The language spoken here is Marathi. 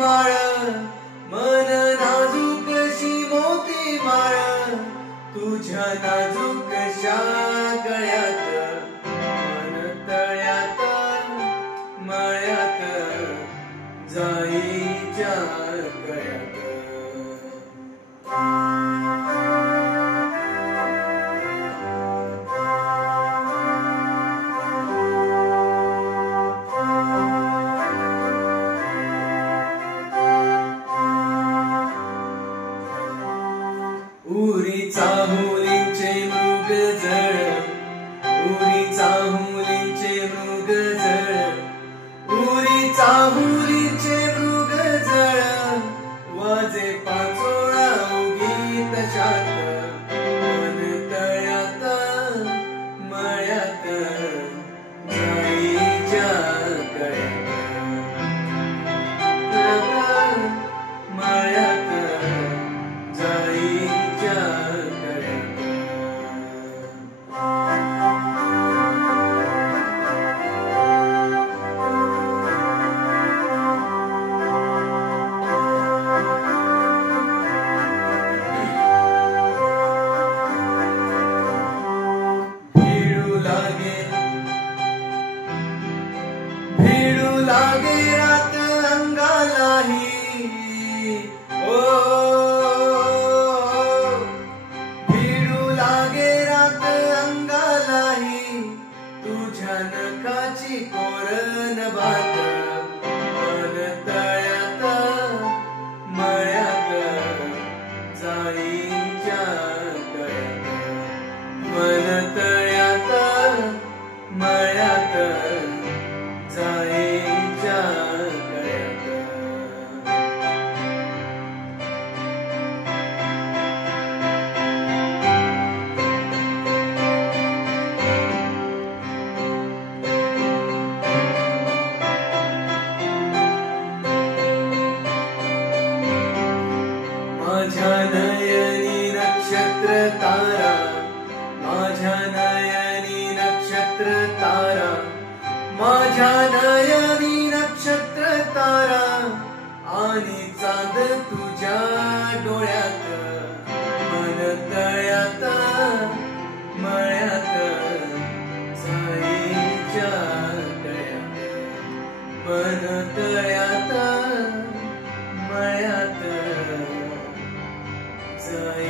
माळ मन नाजूकशी मोती माळ तुझ्या नाजूकशा गळ्यात मन तळ्यात मळ्यात जाईच्या गळ्यात उरी चाहुलींचे मृग जळ उरी चाहुलींचे मृग जळ उरी चाहुलींचे मृग जळ वाजे पाचोळा उगीत शात मन तळ्यात मळ्यात जाईच्या गळ्यात मळ्यात जाईच्या भिडू लागे रात अंगालाही ओ भिडू लागे रात अंगालाही तुझ्या नखाची कोरण बात मन तळ्यात मळ्यात जाईच्या गळ्यात मन तळ्यात मळ्यात जाईच्या गळ्यात माझ्या नयनी नक्षत्र तारा माझ्या नयनी नक्षत्र तारा माझ्या नयनी नक्षत्र तारा आणि चांद तुझ्या डोळ्यात मन तळ्यात मळ्यात जाईच्या गळ्यात मन तळ्यात मळ्यात जाई